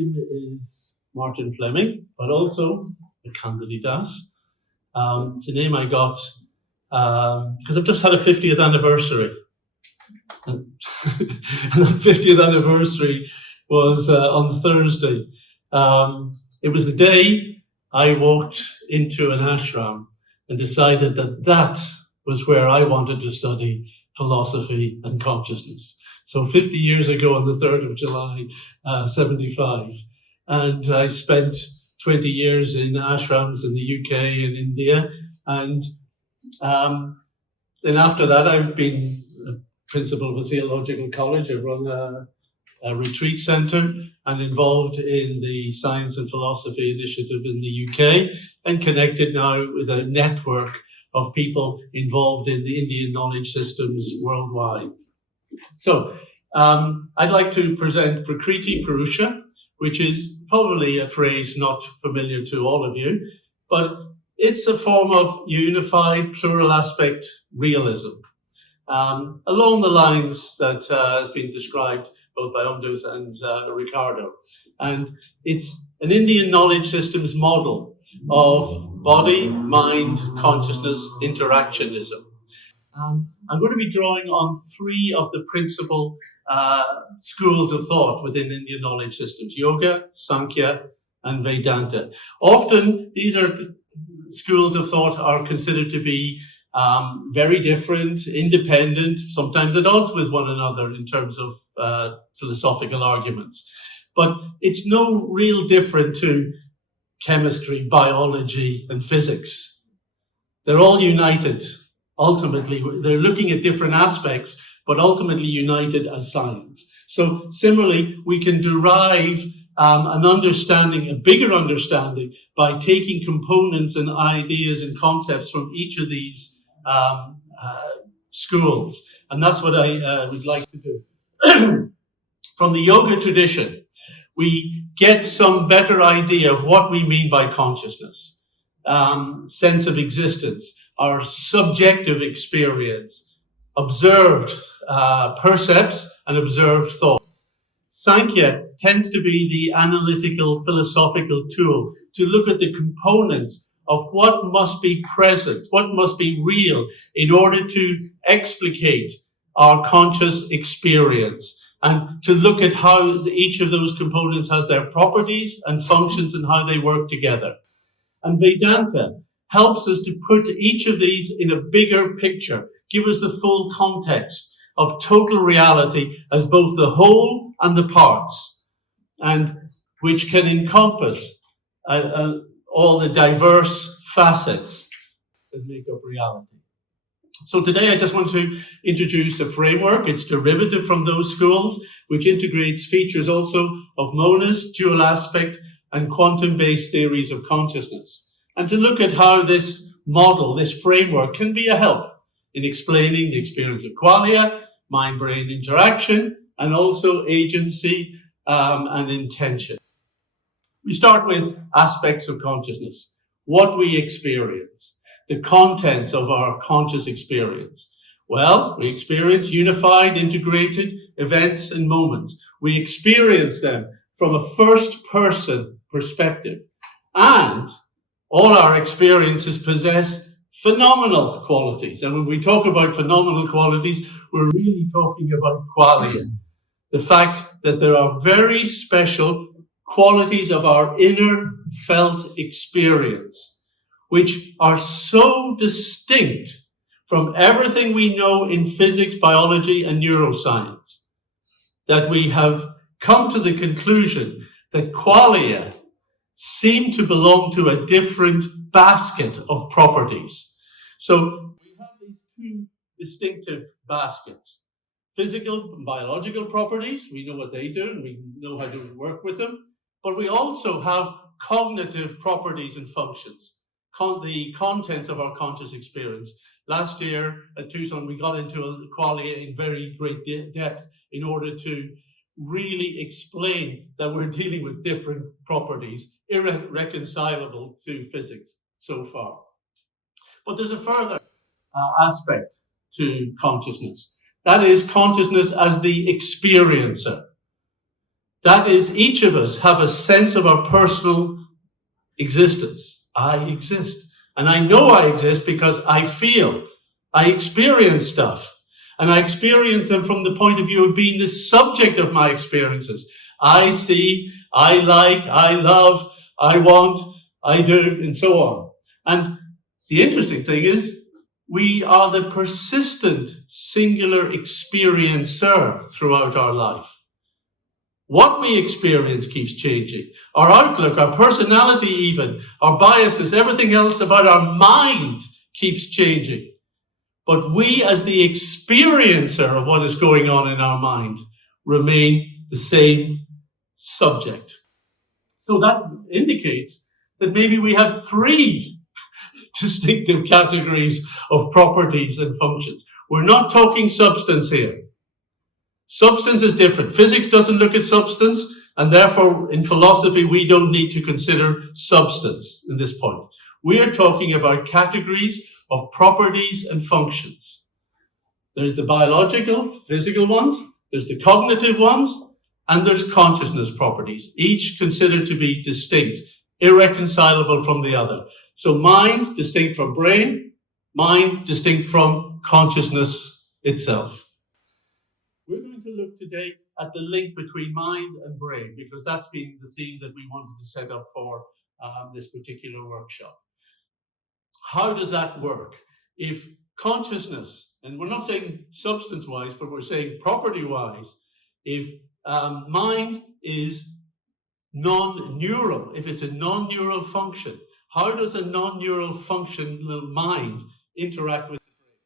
name is Martin Fleming, but also the Candiditas. It's a name I got because I've just had a 50th anniversary. And that 50th anniversary was on Thursday. It was the day I walked into an ashram and decided that that was where I wanted to study philosophy and consciousness. So 50 years ago on the 3rd of July, 75. And I spent 20 years in ashrams in the UK and India. And then after that, I've been principal of a theological college. I've run a retreat center and involved in the Science and Philosophy Initiative in the UK and connected now with a network of people involved in the Indian knowledge systems worldwide. So I'd like to present Prakriti Purusha, which is probably a phrase not familiar to all of you, but it's a form of unified plural aspect realism, along the lines that has been described both by Amdus and Ricardo. And it's an Indian knowledge systems model of body, mind, consciousness, interactionism. I'm going to be drawing on three of the principal schools of thought within Indian knowledge systems: Yoga, Sankhya, and Vedanta. Often, these are schools of thought are considered to be very different, independent, sometimes at odds with one another in terms of philosophical arguments. But it's no real different to chemistry, biology, and physics. They're all united. Ultimately, they're looking at different aspects, but ultimately united as science. So similarly, we can derive an understanding, a bigger understanding, by taking components and ideas and concepts from each of these schools. And that's what I would like to do. From the yoga tradition, we get some better idea of what we mean by consciousness, sense of existence, our subjective experience, observed percepts and observed thought. Sankhya tends to be the analytical, philosophical tool to look at the components of what must be present, what must be real in order to explicate our conscious experience, and to look at how each of those components has their properties and functions and how they work together. And Vedanta helps us to put each of these in a bigger picture, give us the full context of total reality as both the whole and the parts, and which can encompass all the diverse facets that make up reality. So today I just want to introduce a framework. It's derivative from those schools, which integrates features also of monist, dual aspect, and quantum-based theories of consciousness, and to look at how this model, this framework, can be a help in explaining the experience of qualia, mind-brain interaction, and also agency and intention. We start with aspects of consciousness, what we experience, the contents of our conscious experience. Well, we experience unified, integrated events and moments. We experience them from a first-person perspective. And all our experiences possess phenomenal qualities. And when we talk about phenomenal qualities, we're really talking about qualia. The fact that there are very special qualities of our inner felt experience, which are so distinct from everything we know in physics, biology, and neuroscience, that we have come to the conclusion that qualia seem to belong to a different basket of properties. So we have these two distinctive baskets: physical and biological properties. We know what they do and we know how to work with them. But we also have cognitive properties and functions, the contents of our conscious experience. Last year at Tucson, we got into qualia in very great depth in order to really explain that we're dealing with different properties, irreconcilable to physics so far. But there's a further aspect to consciousness. That is consciousness as the experiencer. That is, each of us have a sense of our personal existence. I exist. And I know I exist because I feel, I experience stuff. And I experience them from the point of view of being the subject of my experiences. I see, I like, I love, I want, I do, and so on. And the interesting thing is, we are the persistent singular experiencer throughout our life. What we experience keeps changing. Our outlook, our personality even, our biases, everything else about our mind keeps changing. But we, as the experiencer of what is going on in our mind, remain the same subject. So that indicates that maybe we have three distinctive categories of properties and functions. We're not talking substance here. Substance is different. Physics doesn't look at substance, and therefore in philosophy we don't need to consider substance in this point. We are talking about categories of properties and functions. There's the biological, physical ones, there's the cognitive ones, and there's consciousness properties, each considered to be distinct, irreconcilable from the other. So mind distinct from brain, mind distinct from consciousness itself. We're going to look today at the link between mind and brain, because that's been the theme that we wanted to set up for this particular workshop. How does that work? If consciousness, and we're not saying substance-wise, but we're saying property-wise, if mind is non-neural, if it's a non-neural function, how does a non-neural functional mind interact with the brain?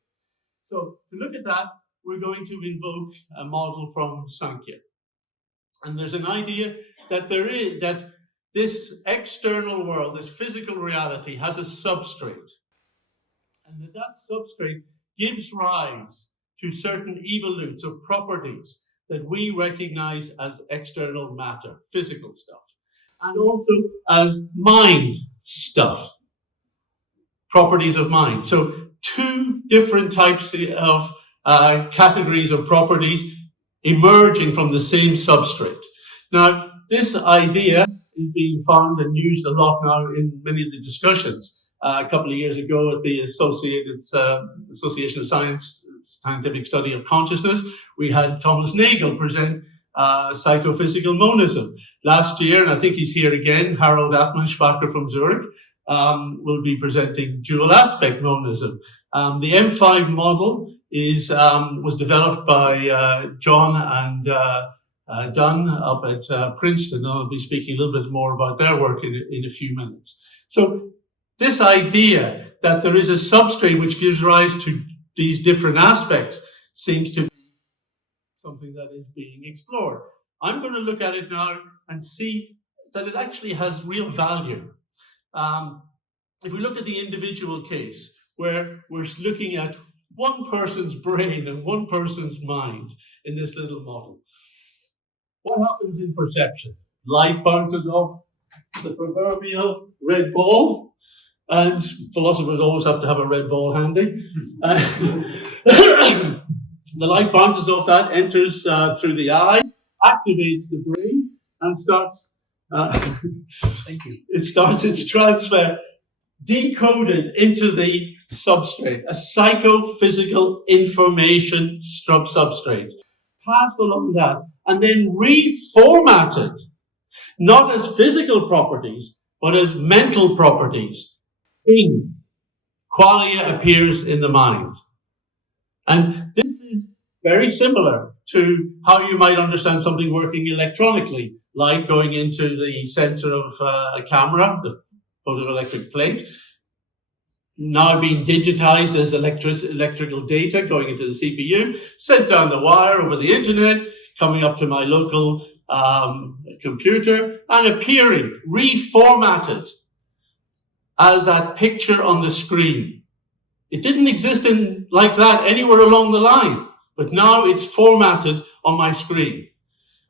So to look at that, we're going to invoke a model from Sankhya. And there's an idea that that this external world, this physical reality, has a substrate. And that substrate gives rise to certain evolutes of properties that we recognize as external matter, physical stuff, and also as mind stuff, properties of mind. So two different types of categories of properties emerging from the same substrate. Now, this idea is being found and used a lot now in many of the discussions. A couple of years ago at the Association of Scientific Study of Consciousness, we had Thomas Nagel present psychophysical monism. Last year, and I think he's here again, Harold Atmanspacher from Zurich, will be presenting dual aspect monism. The M5 model was developed by John and Dunn up at Princeton. I'll be speaking a little bit more about their work in a few minutes. So this idea that there is a substrate which gives rise to these different aspects seems to be something that is being explored. I'm going to look at it now and see that it actually has real value. If we look at the individual case, where we're looking at one person's brain and one person's mind in this little model, what happens in perception? Light bounces off the proverbial red ball, and philosophers always have to have a red ball handy. The light bounces off that, enters through the eye, activates the brain, and starts. Thank you. It starts its transfer, decoded into the substrate, a psychophysical information substrate, passed along that, and then reformatted, not as physical properties, but as mental properties. Qualia appears in the mind. And this is very similar to how you might understand something working electronically, like going into the sensor of a camera, the photoelectric plate, now being digitized as electrical data going into the CPU, sent down the wire over the internet, coming up to my local computer, and appearing reformatted as that picture on the screen. It didn't exist like that anywhere along the line, but now it's formatted on my screen.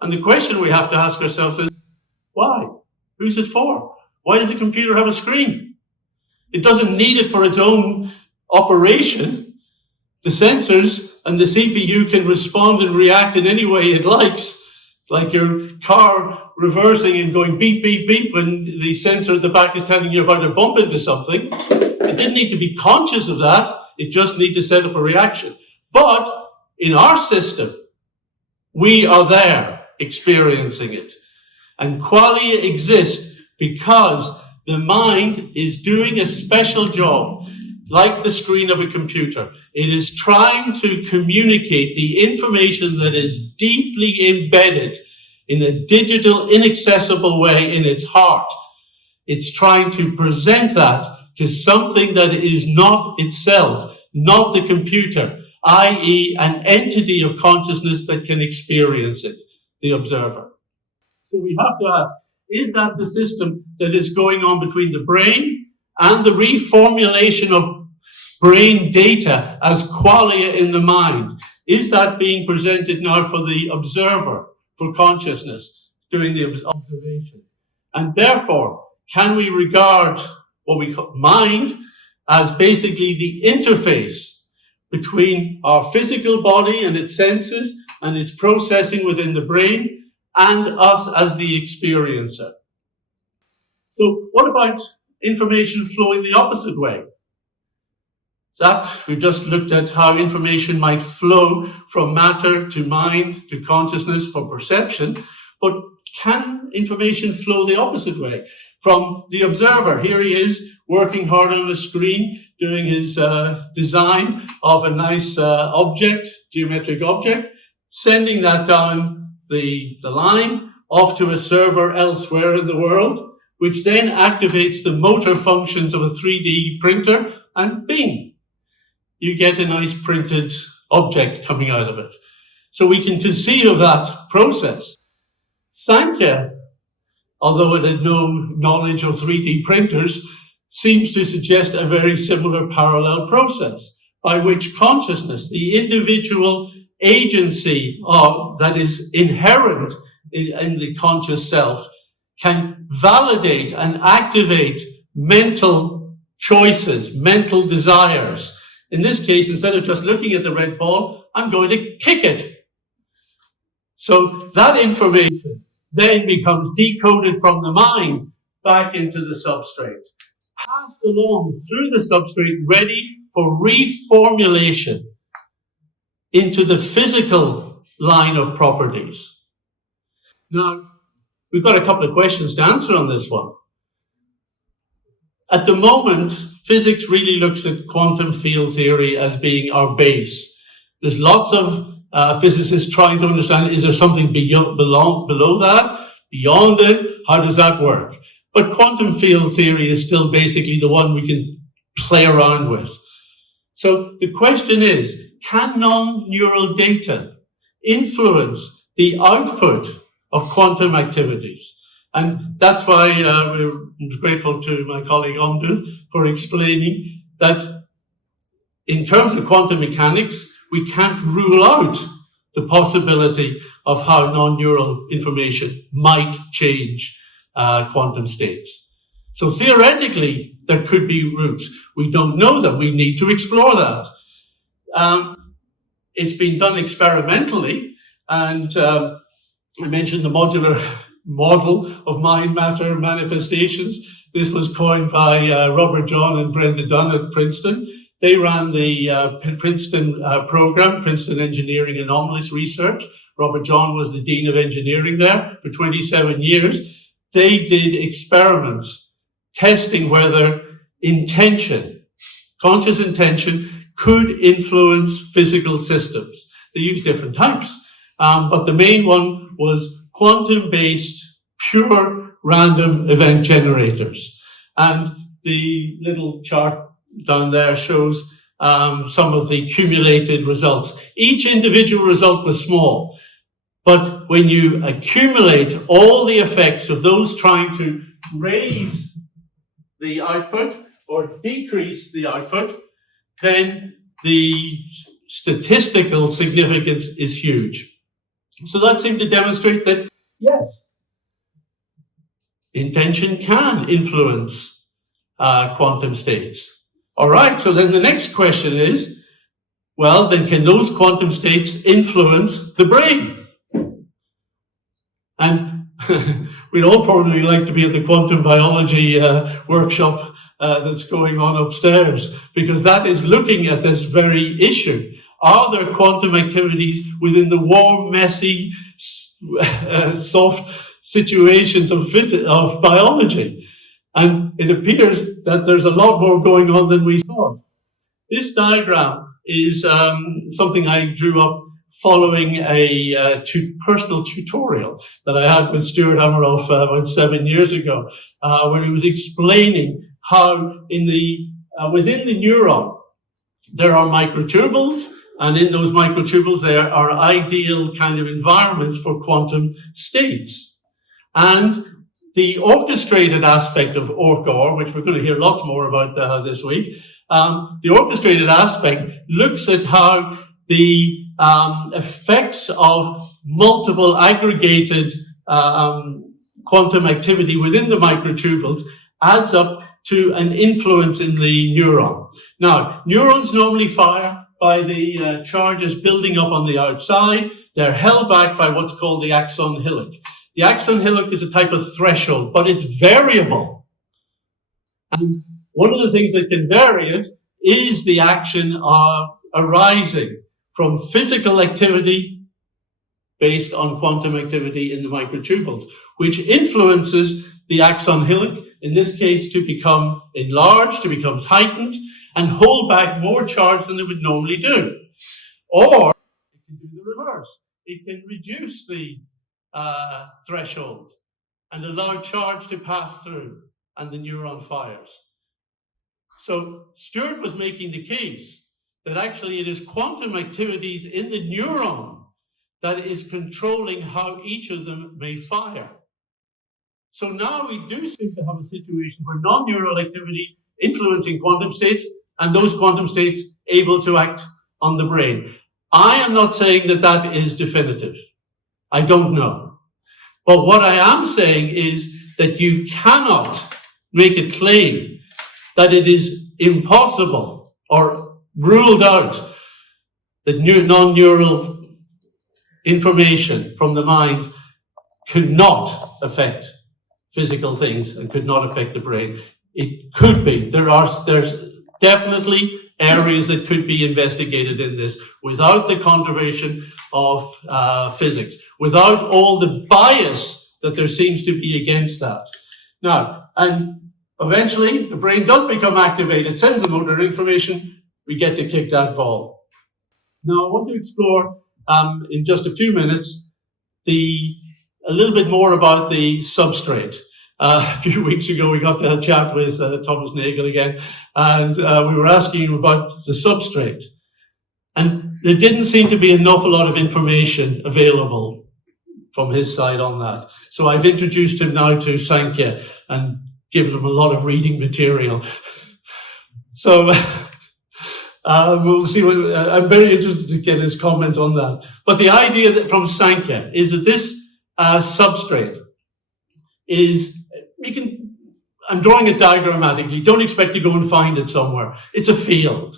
And the question we have to ask ourselves is, why? Who's it for? Why does the computer have a screen? It doesn't need it for its own operation. The sensors and the CPU can respond and react in any way it likes. like your car reversing and going beep, beep, beep when the sensor at the back is telling you about to bump into something. It didn't need to be conscious of that. It just needed to set up a reaction. But in our system, we are there experiencing it. And qualia exist because the mind is doing a special job, like the screen of a computer. It is trying to communicate the information that is deeply embedded in a digital, inaccessible way in its heart. It's trying to present that to something that is not itself, not the computer, i.e. an entity of consciousness that can experience it, the observer. So we have to ask, is that the system that is going on between the brain and the reformulation of brain data as qualia in the mind? Is that being presented now for the observer, for consciousness, doing the observation? And therefore, can we regard what we call mind as basically the interface between our physical body and its senses and its processing within the brain and us as the experiencer? So what about information flowing the opposite way? That we just looked at how information might flow from matter to mind to consciousness for perception, but can information flow the opposite way? From the observer, here he is working hard on the screen, doing his design of a nice object, geometric object, sending that down the line off to a server elsewhere in the world, which then activates the motor functions of a 3D printer, and bing, you get a nice printed object coming out of it. So we can conceive of that process. Sankhya, although it had no knowledge of 3D printers, seems to suggest a very similar parallel process by which consciousness, the individual agency that is inherent in the conscious self, can validate and activate mental choices, mental desires. In this case, instead of just looking at the red ball, I'm going to kick it. So that information then becomes decoded from the mind back into the substrate, passed along through the substrate, ready for reformulation into the physical line of properties. Now, we've got a couple of questions to answer on this one. At the moment, physics really looks at quantum field theory as being our base. There's lots of physicists trying to understand, is there something below that, beyond it? How does that work? But quantum field theory is still basically the one we can play around with. So the question is, can non-neural data influence the output of quantum activities? And that's why we're grateful to my colleague Omduth for explaining that in terms of quantum mechanics, we can't rule out the possibility of how non-neural information might change quantum states. So theoretically, there could be routes. We don't know them. We need to explore that. It's been done experimentally, and I mentioned the modular model of mind-matter manifestations. This was coined by Robert John and Brenda Dunn at Princeton. They ran the Princeton program, Princeton Engineering Anomalous Research. Robert John was the Dean of Engineering there for 27 years. They did experiments testing whether intention, conscious intention, could influence physical systems. They used different types, but the main one was quantum-based, pure random event generators. And the little chart down there shows some of the accumulated results. Each individual result was small, but when you accumulate all the effects of those trying to raise the output or decrease the output, then the statistical significance is huge. So that seemed to demonstrate that, yes, intention can influence quantum states. All right, so then the next question is, well, then can those quantum states influence the brain? And we'd all probably like to be at the quantum biology workshop that's going on upstairs, because that is looking at this very issue. Are there quantum activities within the warm, messy, soft situations of biology? And it appears that there's a lot more going on than we thought. This diagram is something I drew up following a personal tutorial that I had with Stuart Hameroff about 7 years ago, where he was explaining how within the neuron there are microtubules, and in those microtubules there are ideal kind of environments for quantum states. And the orchestrated aspect of ORCOR, which we're going to hear lots more about this week, the orchestrated aspect looks at how the effects of multiple aggregated quantum activity within the microtubules adds up to an influence in the neuron. Now, neurons normally fire by the charges building up on the outside. They're held back by what's called the axon hillock. The axon hillock is a type of threshold, but it's variable. And one of the things that can vary it is the action arising from physical activity based on quantum activity in the microtubules, which influences the axon hillock, in this case, to become enlarged, to become heightened, and hold back more charge than it would normally do. Or it can do the reverse. It can reduce the threshold and allow charge to pass through, and the neuron fires. So Stuart was making the case that actually it is quantum activities in the neuron that is controlling how each of them may fire. So now we do seem to have a situation where non-neural activity influencing quantum states, and those quantum states able to act on the brain. I am not saying that that is definitive. I don't know. But what I am saying is that you cannot make a claim that it is impossible or ruled out that non-neural information from the mind could not affect physical things and could not affect the brain. It could be. There's definitely areas that could be investigated in this without the conservation of physics, without all the bias that there seems to be against that. Now, and eventually the brain does become activated, sends the motor information, we get to kick that ball. Now I want to explore in just a few minutes a little bit more about the substrate. A few weeks ago, we got to chat with Thomas Nagel again, and we were asking him about the substrate. And there didn't seem to be an awful lot of information available from his side on that. So I've introduced him now to Sankhya and given him a lot of reading material. So we'll see. I'm very interested to get his comment on that. But the idea that from Sankhya is that this substrate is, I'm drawing it diagrammatically. Don't expect to go and find it somewhere. It's a field,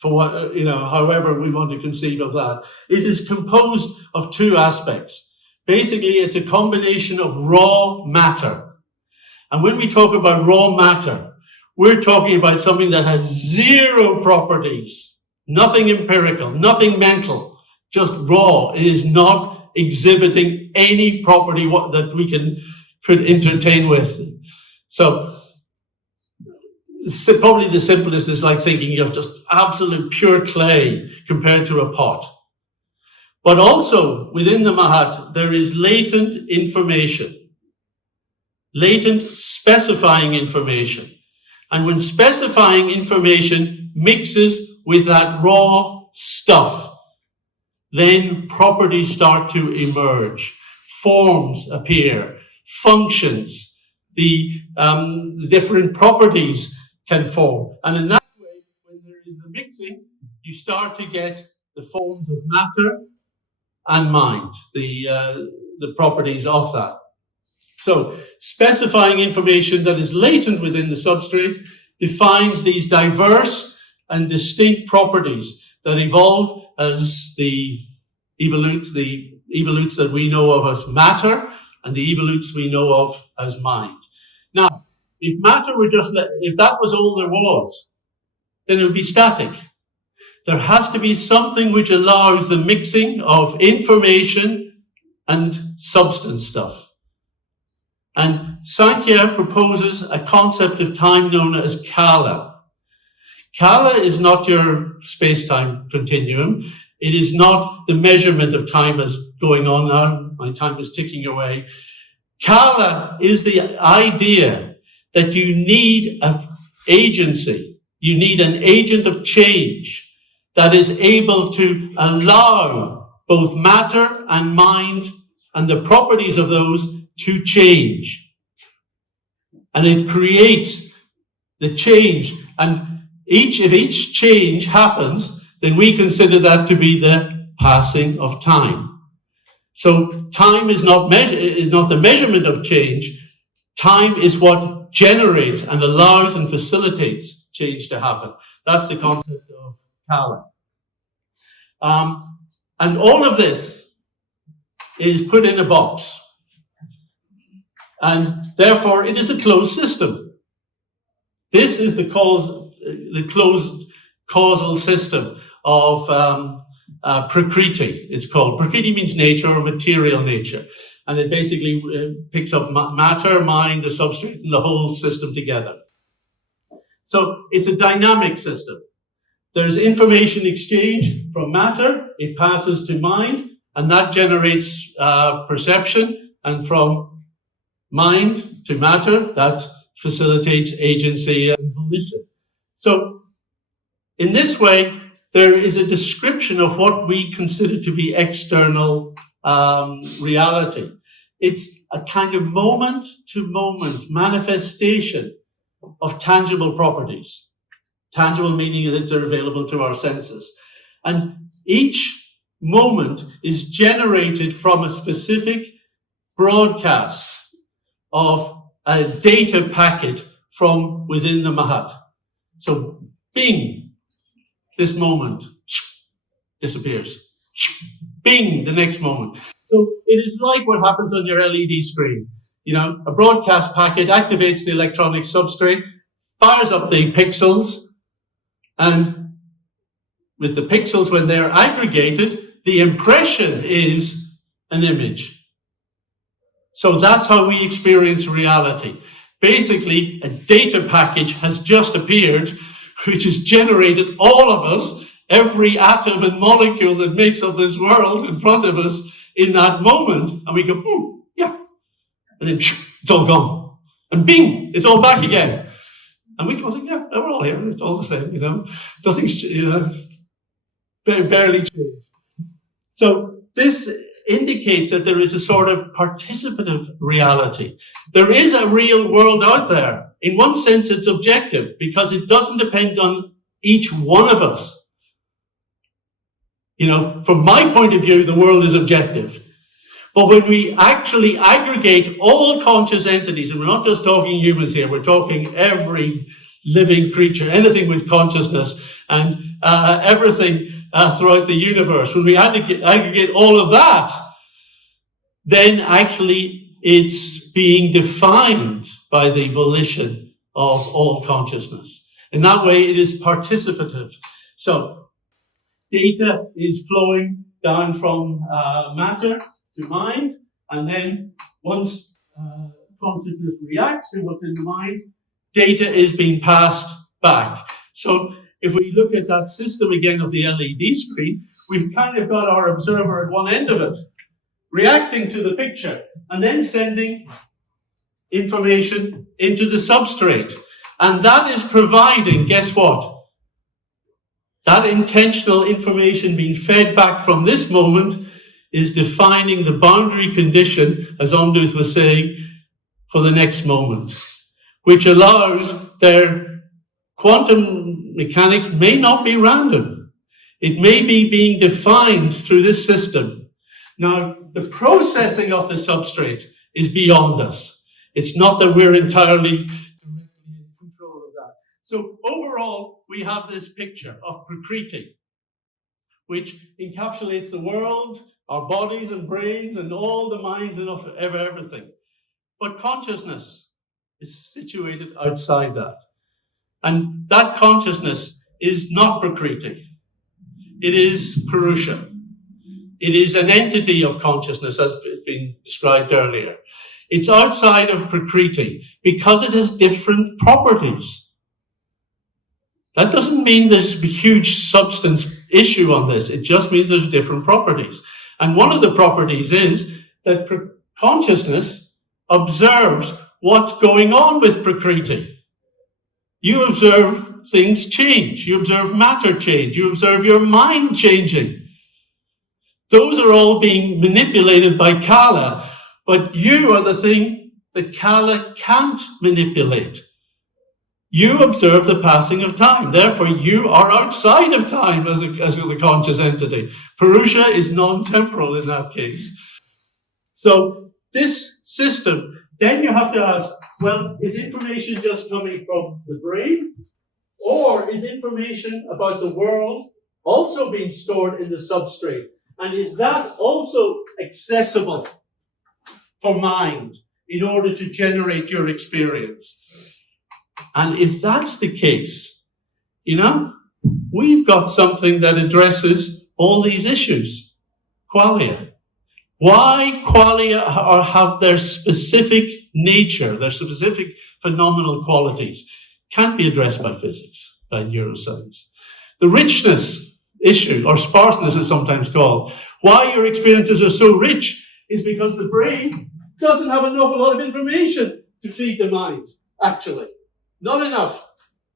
for what, however we want to conceive of that. It is composed of two aspects. Basically, it's a combination of raw matter. And when we talk about raw matter, we're talking about something that has zero properties, nothing empirical, nothing mental, just raw. It is not exhibiting any property that we could entertain with. So probably the simplest is like thinking of just absolute pure clay compared to a pot. But also within the Mahat, there is latent information, latent specifying information. And when specifying information mixes with that raw stuff, then properties start to emerge, forms appear, functions, the different properties can form. And in that way, when there is the mixing, you start to get the forms of matter and mind, the properties of that. So specifying information that is latent within the substrate defines these diverse and distinct properties that evolve as the evolutes that we know of as matter and the evolutes we know of as mind. Now, if matter were if that was all there was, then it would be static. There has to be something which allows the mixing of information and substance stuff. And Sankhya proposes a concept of time known as Kala. Kala is not your space-time continuum. It is not the measurement of time as going on now. My time is ticking away. Kala is the idea that you need an agency. You need an agent of change that is able to allow both matter and mind and the properties of those to change. And it creates the change. And if each change happens, then we consider that to be the passing of time. So time is not the measurement of change. Time is what generates and allows and facilitates change to happen. That's the concept of Kala. And all of this is put in a box. And therefore, it is a closed system. This is the closed causal system of Prakriti, it's called. Prakriti means nature or material nature. And it basically picks up matter, mind, the substrate, and the whole system together. So it's a dynamic system. There's information exchange from matter, it passes to mind, and that generates perception, and from mind to matter, that facilitates agency and volition. So in this way, there is a description of what we consider to be external reality. It's a kind of moment-to-moment manifestation of tangible properties. Tangible meaning that they're available to our senses. And each moment is generated from a specific broadcast of a data packet from within the Mahat. So, bing, this moment disappears. Bing, the next moment. So it is like what happens on your LED screen. You know, a broadcast packet activates the electronic substrate, fires up the pixels, and with the pixels, when they're aggregated, the impression is an image. So that's how we experience reality. Basically, a data package has just appeared, which has generated all of us, every atom and molecule that makes up this world in front of us in that moment. And we go, yeah. And then it's all gone. And bing, it's all back again. And we go, yeah, we're all here. It's all the same, you know. Nothing's, you know, barely changed. So this indicates that there is a sort of participative reality. There is a real world out there. In one sense, it's objective because it doesn't depend on each one of us. You know, from my point of view, the world is objective. But when we actually aggregate all conscious entities, and we're not just talking humans here, we're talking every living creature, anything with consciousness, and everything throughout the universe. When we aggregate all of that, then actually it's being defined by the volition of all consciousness. In that way, it is participative. So data is flowing down from matter to mind, and then once consciousness reacts to what's in the mind, data is being passed back. So if we look at that system again of the LED screen, we've kind of got our observer at one end of it, reacting to the picture, and then sending information into the substrate. And that is providing, guess what? That intentional information being fed back from this moment is defining the boundary condition, as Amduth was saying, for the next moment, which allows their quantum mechanics may not be random. It may be being defined through this system. Now, the processing of the substrate is beyond us. It's not that we're entirely directly in control of that. So overall, we have this picture of Prakriti, which encapsulates the world, our bodies and brains, and all the minds and of everything. But consciousness is situated outside that. And that consciousness is not Prakriti. It is Purusha. It is an entity of consciousness, as has been described earlier. It's outside of Prakriti because it has different properties. That doesn't mean there's a huge substance issue on this. It just means there's different properties. And one of the properties is that consciousness observes what's going on with Prakriti. You observe things change. You observe matter change. You observe your mind changing. Those are all being manipulated by Kala, but you are the thing that Kala can't manipulate. You observe the passing of time. Therefore, you are outside of time as a conscious entity. Purusha is non-temporal in that case. So this system, then you have to ask, well, is information just coming from the brain? Or is information about the world also being stored in the substrate? And is that also accessible for mind in order to generate your experience? And if that's the case, we've got something that addresses all these issues. Qualia. Why qualia have their specific nature, their specific phenomenal qualities, can't be addressed by physics, by neuroscience. The richness issue, or sparseness is sometimes called, why your experiences are so rich is because the brain doesn't have an awful lot of information to feed the mind, actually. Not enough.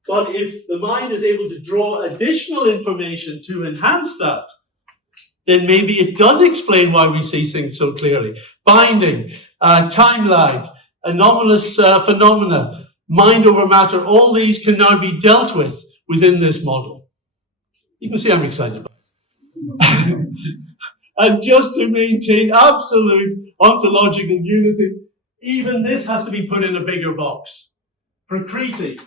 But if the mind is able to draw additional information to enhance that, then maybe it does explain why we see things so clearly. Binding, time lag, anomalous phenomena, mind over matter, all these can now be dealt with within this model. You can see I'm excited about it. And just to maintain absolute ontological unity, even this has to be put in a bigger box. Prakriti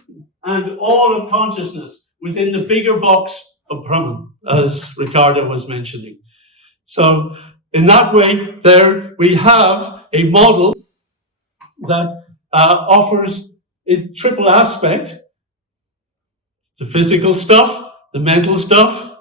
and all of consciousness within the bigger box of Brahman, as Ricardo was mentioning. So in that way, there we have a model that offers a triple aspect: the physical stuff, the mental stuff,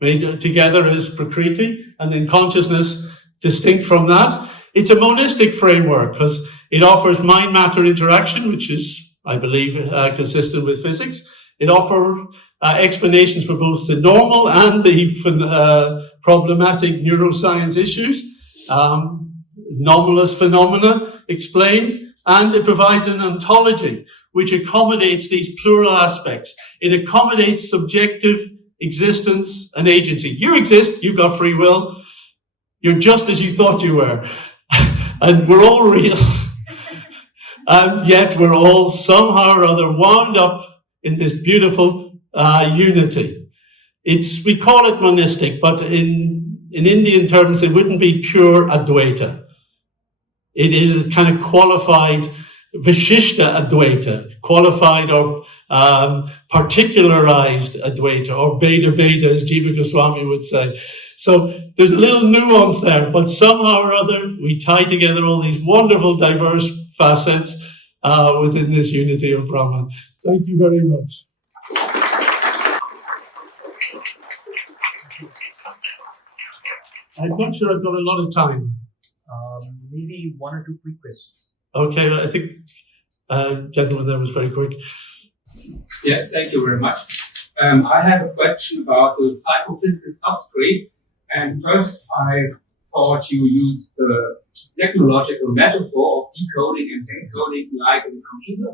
made together as Prakriti, and then consciousness distinct from that. It's a monistic framework because it offers mind-matter interaction, which is, I believe, consistent with physics. It offers explanations for both the normal and the problematic neuroscience issues, anomalous phenomena explained, and it provides an ontology which accommodates these plural aspects. It accommodates subjective existence and agency. You exist, you've got free will, you're just as you thought you were, and we're all real. And yet we're all somehow or other wound up in this beautiful unity. We call it monistic, but in Indian terms, it wouldn't be pure Advaita. It is a kind of qualified Vishishta Advaita, qualified or particularized Advaita, or Beda, as Jiva Goswami would say. So there's a little nuance there, but somehow or other, we tie together all these wonderful, diverse facets within this unity of Brahman. Thank you very much. I'm not sure I've got a lot of time. Maybe one or two quick questions. Okay, I think gentleman there was very quick. Yeah, thank you very much. I have a question about the psychophysical substrate. And first, I thought you used the technological metaphor of decoding and encoding like in a computer.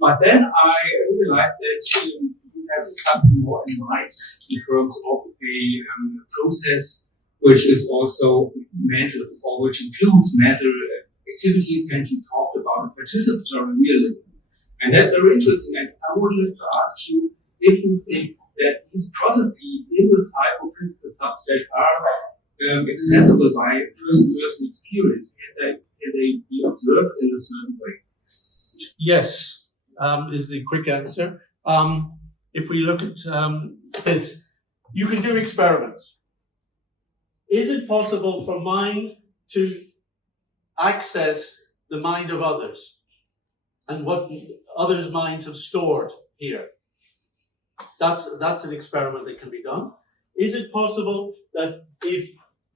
But then I realized that you have something more in mind in terms of a process which is also mental, or which includes mental activities, and you talked about participatory realism. And that's very interesting. And I would like to ask you if you think that these processes in the psychophysical substrate are accessible by first-person experience. Can they be observed in a certain way? Yes, is the quick answer. If we look at this, you can do experiments. is it possible for mind to access the mind of others and what others' minds have stored here? That's an experiment that can be done. Is it possible that if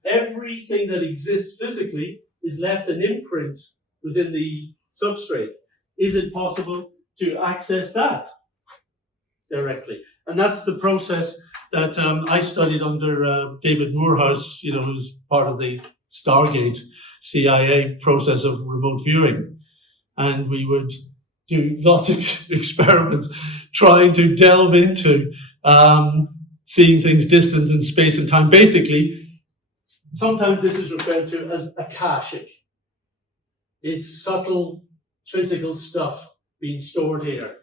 everything that exists physically is left an imprint within the substrate, is it possible to access that directly? And that's the process that I studied under David Moorhouse, who's part of the Stargate CIA process of remote viewing. And we would do lots of experiments trying to delve into seeing things distant in space and time. Basically, sometimes this is referred to as akashic. It's subtle physical stuff being stored here.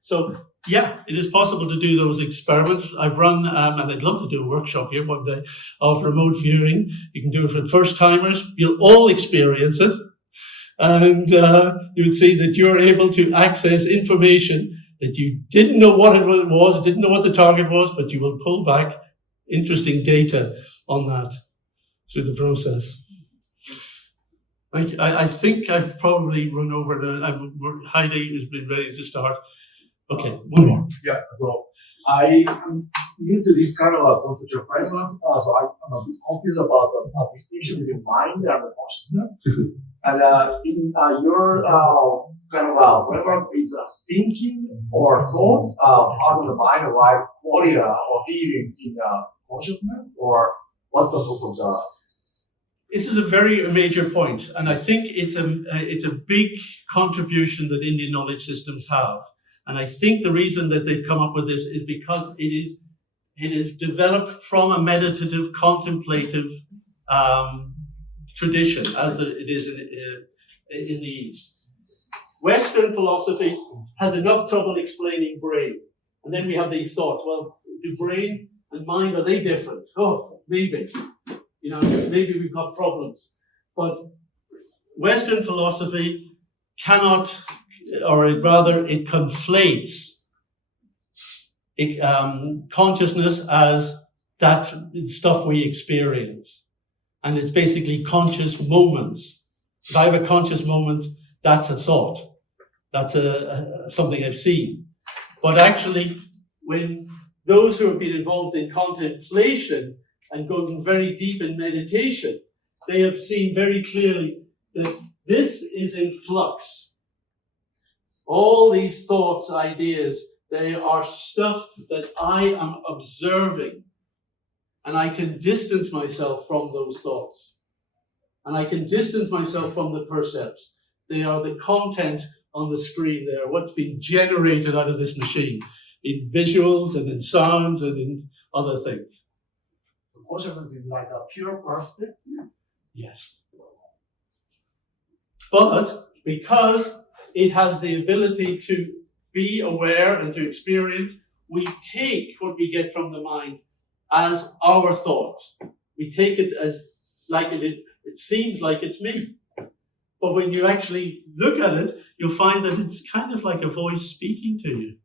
So yeah, it is possible to do those experiments. I've run, and I'd love to do a workshop here one day of remote viewing. You can do it for first timers. You'll all experience it. And you would see that you're able to access information that you didn't know what it was, didn't know what the target was, but you will pull back interesting data on that through the process. I think I've probably run over Heidi has been ready to start. Okay, one more. Yeah, so I'm new to this kind of a conceptual framework, so I'm a bit confused about the distinction between mind and consciousness. And in your kind of a framework, is thinking or thoughts part of the mind, while body or feeling in consciousness, or what's the sort of the? This is a very major point, and I think it's a big contribution that Indian knowledge systems have. And I think the reason that they've come up with this is because it is developed from a meditative, contemplative tradition, as it is in the East. Western philosophy has enough trouble explaining brain. And then we have these thoughts, well, do brain and mind, are they different? Oh, maybe. Maybe we've got problems. But Western philosophy cannot, or rather it conflates consciousness as that stuff we experience. And it's basically conscious moments. If I have a conscious moment, that's a thought. That's something I've seen. But actually, when those who have been involved in contemplation and going very deep in meditation, they have seen very clearly that this is in flux. All these thoughts, ideas, they are stuff that I am observing. And I can distance myself from those thoughts. And I can distance myself from the percepts. They are the content on the screen. They are what's been generated out of this machine in visuals and in sounds and in other things. Consciousness is like a pure perspective. Yes. But because it has the ability to be aware and to experience, we take what we get from the mind as our thoughts. We take it as like it seems like it's me. But when you actually look at it, you'll find that it's kind of like a voice speaking to you.